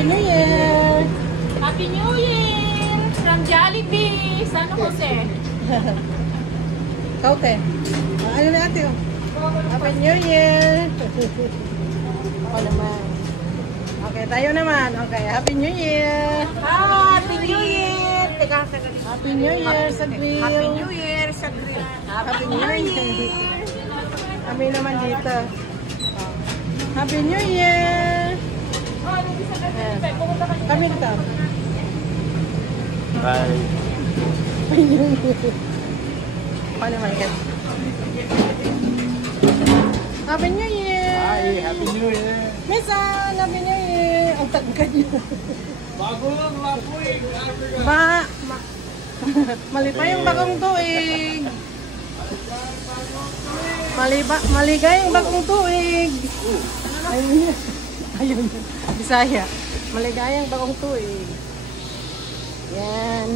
Happy New Year! Happy New Year! From Jollibee, San Jose. Kaute. Ano na ate oh? Happy New Year! Ako naman. Okay, tayo naman. Okay, Happy New Year! Happy New Year! Teka, Happy New Year sa grill! Happy New Year sa grill. Happy New Year! Kami naman dito. Oh. Happy New Year! Ayan. Kami dito. Bye. Happy New Year! Paano naman yan? Happy New Year! Hi, Happy New Year! Misan! Happy New Year! Ang tagkad niyo. Bago lang, lapuig! Mali pa yung bagong tuig. Maligayang bagong tuig. Ayun. Ayun. Bisaya. Maligayang bagong tuig. Yan.